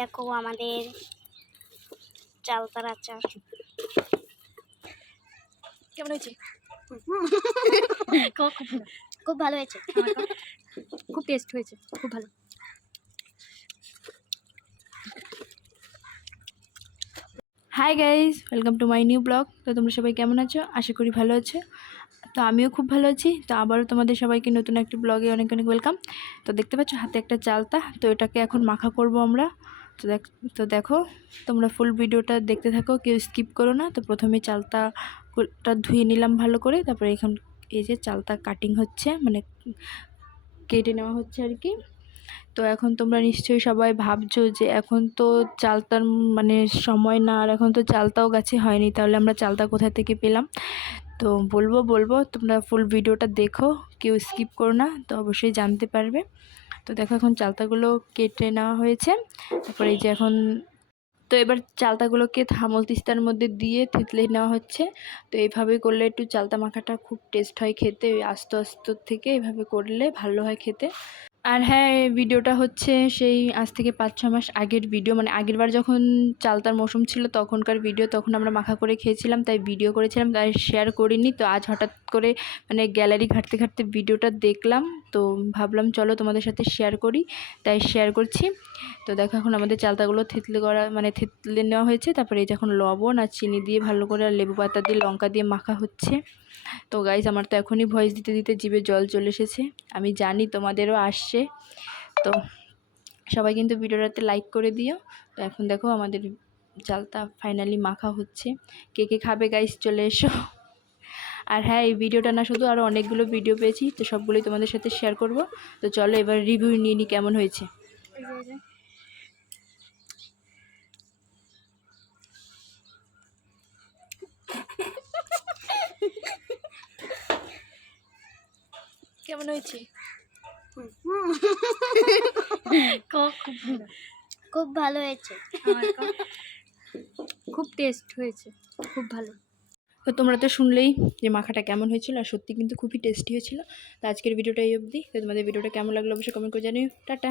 দেখো আমাদের চালতার আচার কেমন হয়েছে? খুব ভালো। হয়েছে। খুব টেস্ট হয়েছে খুব ভালো। Hi guys welcome to my new blog তো তোমরা সবাই কেমন আছো? আশা করি ভালো আছো। তো আমিও খুব ভালো আছি। তো আবারও তোমাদের সবাইকে নতুন একটি ব্লগে অনেক অনেক ওয়েলকাম তো দেখতে পাচ্ছ হাতে একটা চালতা। তো এটাকে এখন মাখা করব আমরা। তো দেখ, তো দেখো, তোমরা ফুল ভিডিওটা দেখতে থাকো, কেউ স্কিপ করো না। তো প্রথমে চালতাটা ধুয়ে নিলাম ভালো করে। তারপরে এখন এই যে চালতা কাটিং হচ্ছে মানে কেটে নেওয়া হচ্ছে আর কি। তো এখন তোমরা নিশ্চয়ই সবাই ভাবছ যে এখন তো চালতার মানে সময় না, আর এখন তো চালতাও গাছে হয়নি। তাহলে আমরা চালতা কোথা থেকে পেলাম? তো বলব বলব, তোমরা ফুল ভিডিওটা দেখো, কেউ স্কিপ করো না, তো অবশ্যই জানতে পারবে। তো দেখো এখন চালতাগুলো কেটে নেওয়া হয়েছে, তারপরে এই যে এখন তো এবার চালতাগুলোকে থামল তিস্তার মধ্যে দিয়ে থেতলে নেওয়া হচ্ছে। তো এইভাবে করলে একটু চালতা মাখাটা খুব টেস্ট হয় খেতে ওই আস্ত আস্ত থেকে এভাবে করলে ভালো হয় খেতে। আর হ্যাঁ ভিডিওটা হচ্ছে সেই আজ থেকে পাঁচ ছ মাস আগের ভিডিও। মানে আগের বার যখন চালতার মৌসুম ছিল, তখনকার ভিডিও তখন আমরা মাখা করে খেয়েছিলাম, তাই ভিডিও করেছিলাম, তাই শেয়ার করিনি। তো আজ হঠাৎ করে মানে গ্যালারি ঘাটতে ঘাটতে ভিডিওটা দেখলাম। তো ভাবলাম চলো তোমাদের সাথে শেয়ার করি। তাই শেয়ার করছি। তো দেখো এখন আমাদের চালতাগুলো থেতলে করা মানে থেতলে নেওয়া হয়েছে। তারপরে এই যে এখন লবণ আর চিনি দিয়ে ভালো করে আর লেবু পাতা দিয়ে লঙ্কা দিয়ে মাখা হচ্ছে। তো গাইজ আমার তো এখনই ভয়েস দিতে দিতে জিভে জল চলে এসেছে। আমি জানি তোমাদেরও আসছে। তো সবাই কিন্তু ভিডিওটাতে লাইক করে দিও। তো এখন দেখো আমাদের চালটা ফাইনালি মাখা হচ্ছে। কে কে খাবে গাইজ চলে এসো। আর হ্যাঁ এই ভিডিওটা না শুধু আরও অনেকগুলো ভিডিও পেয়েছি তো সবগুলোই তোমাদের সাথে শেয়ার করব। তো চলো এবার রিভিউ নিয়ে নিই কেমন হয়েছে। কেমন হয়েছে? খুব ভালো। হয়েছে। খুব টেস্ট হয়েছে। খুব ভালো। তো তোমরা তো শুনলেই যে মাখাটা কেমন হয়েছিল আর সত্যি কিন্তু খুবই টেস্টি হয়েছিল। তো আজকের ভিডিওটা এই অবধি। তো তোমাদের ভিডিওটা কেমন লাগল অবশ্যই কমেন্ট করে জানিও। টাটা।